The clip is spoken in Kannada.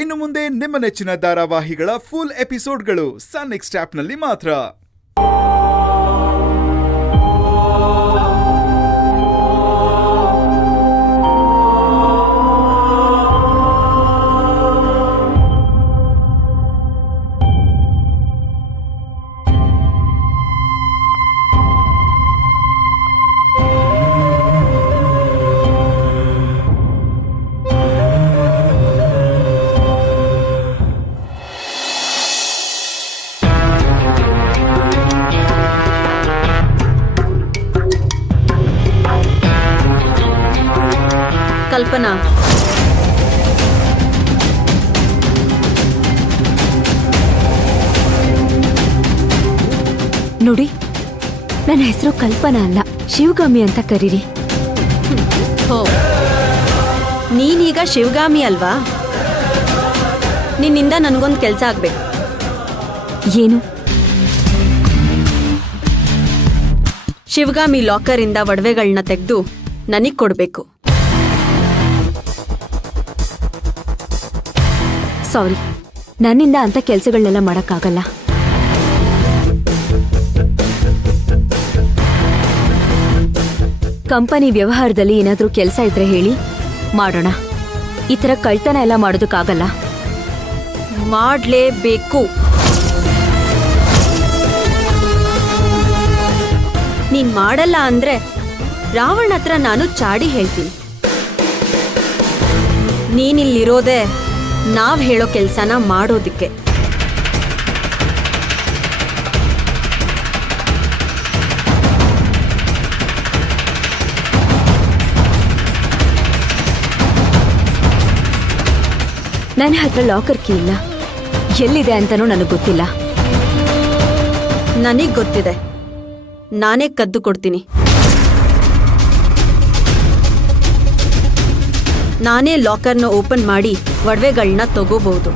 ಇನ್ನು ಮುಂದೆ ನಿಮ್ಮ ನೆಚ್ಚಿನ ಧಾರಾವಾಹಿಗಳ ಫುಲ್ ಎಪಿಸೋಡ್ಗಳು ಸನ್ ನೆಕ್ಸ್ಟ್ ಆಪ್ನಲ್ಲಿ ಮಾತ್ರ. ಕಲ್ಪನಾ, ನೋಡಿ, ನನ್ನ ಹೆಸರು ಕಲ್ಪನಾ ಅಲ್ಲ, ಶಿವಗಾಮಿ ಅಂತ ಕರೀರಿ. ಹೋ, ನೀನೀಗ ಶಿವಗಾಮಿ ಅಲ್ವಾ? ನಿನ್ನಿಂದ ನನಗೊಂದು ಕೆಲಸ ಆಗ್ಬೇಕು. ಏನು? ಶಿವಗಾಮಿ ಲಾಕರಿಂದ ಒಡವೆಗಳನ್ನ ತೆಗೆದು ನನಗ್ ಕೊಡ್ಬೇಕು. ಸಾರಿ, ನನ್ನಿಂದ ಅಂತ ಕೆಲಸಗಳನ್ನೆಲ್ಲ ಮಾಡಕ್ಕಾಗಲ್ಲ. ಕಂಪನಿ ವ್ಯವಹಾರದಲ್ಲಿ ಏನಾದ್ರೂ ಕೆಲಸ ಇದ್ರೆ ಹೇಳಿ, ಮಾಡೋಣ. ಈ ಥರ ಕಳ್ತನ ಎಲ್ಲ ಮಾಡೋದಕ್ಕಾಗಲ್ಲ. ಮಾಡಲೇಬೇಕು. ನೀನ್ ಮಾಡಲ್ಲ ಅಂದ್ರೆ ರಾವಣ ಹತ್ರ ನಾನು ಚಾಡಿ ಹೇಳ್ತೀನಿ. ನೀನಿಲ್ಲಿರೋದೆ ನಾವ್ ಹೇಳೋ ಕೆಲ್ಸನ ಮಾಡೋದಿಕ್ಕೆ. ನನ್ನ ಹತ್ರ ಲಾಕರ್ ಕೀ ಇಲ್ಲ. ಎಲ್ಲಿದೆ ಅಂತನೂ ನನಗೆ ಗೊತ್ತಿಲ್ಲ. ನನಗ್ ಗೊತ್ತಿದೆ, ನಾನೇ ಕದ್ದು ಕೊಡ್ತೀನಿ. ನಾನೇ ಲಾಕರ್ನ ಓಪನ್ ಮಾಡಿ ಒಡವೆಗಳನ್ನ ತಗೋಬಹುದು.